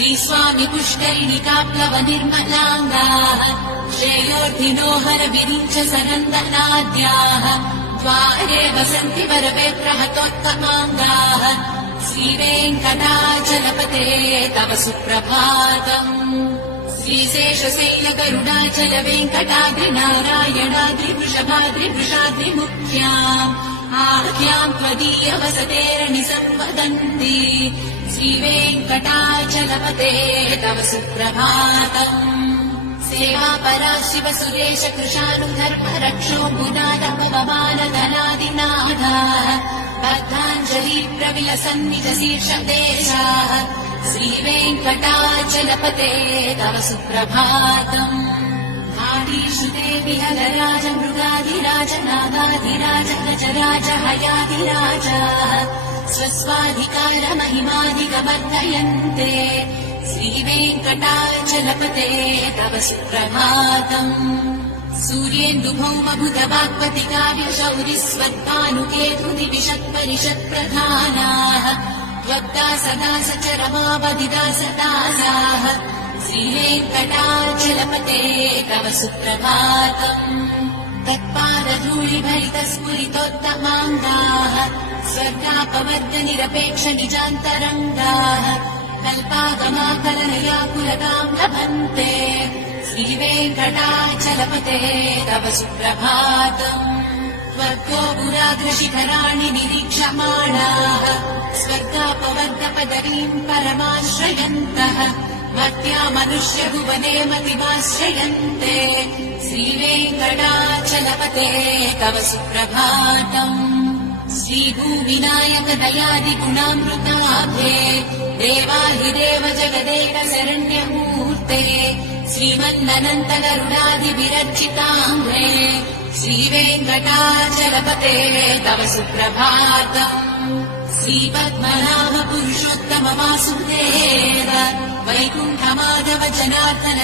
श्रीस्वामि पुष्करिणिकाप्लव निर्मलाङ्गाः श्रेयोर्धिनो हरविरिञ्च सनन्दनाद्याः द्वारे वसन्ति वरवे प्रहतोत्तमाङ्गाः श्रीवेङ्कटाचलपते तव सुप्रभातम् श्रीशेषशैलगरुडाचल वेङ्कटाद्रिनारायणाद्रिवृषभाद्रिवृषाद्रिमुख्याम् आख्याम् त्वदीयवसतेरणि सम्वदन्ति श्रीवेङ्कटाचलपते तव सुप्रभातम् सेवापरा शिव सुरेश कृशानुधर्म रक्षो मुदादपवमानधनादिनाथाः बद्धाञ्जलि प्रविलसन्निज शीर्षदेशाः श्रीवेङ्कटाचलपते तव सुप्रभातम् आदिश्रुते विहलराज मृगाधिराज नागाधिराज गजराज हयाधिराजाः स्वस्वाधिकार महिमाधिगवर्धयन्ते श्रीवेङ्कटाचलपते तव सुप्रभातम् सूर्येन्दुभौमभुतवाक्पतिकाव्यशौरिस्वत्पानुकेतुदिविशत्परिषत्प्रधानाः त्वत्ता सदा सचरमावधिदा सदासाः श्रीवेङ्कटाचलपते तव सुप्रभातम् तत्पादधूलिभरितस्फुरितोत्तमाङ्गाः स्वर्गापवर्गनिरपेक्ष निजान्तरङ्गाः कल्पागमाकलनयाकुलताम् लभन्ते श्रीवेङ्कटाचलपते तव सुप्रभातम् त्वद्गो पुराग्रशिखराणि निरीक्षमाणाः स्वर्गापवर्गपदवीम् परमाश्रयन्तः मर्त्या मनुष्यभुवने मतिमाश्रयन्ते श्रीवेङ्कटाचलपते तव सुप्रभातम् श्रीभूविनायक दयादिगुणामृताभे देवाधिदेव जगदेक शरण्यमूर्ते श्रीमन्ननन्तगरुडादिविरर्चिताम्भे श्रीवेङ्कटाचलपते तव सुप्रभातम् श्रीपद्मनाभ पुरुषोत्तम वासुदेव वैकुण्ठमाधव जनार्दन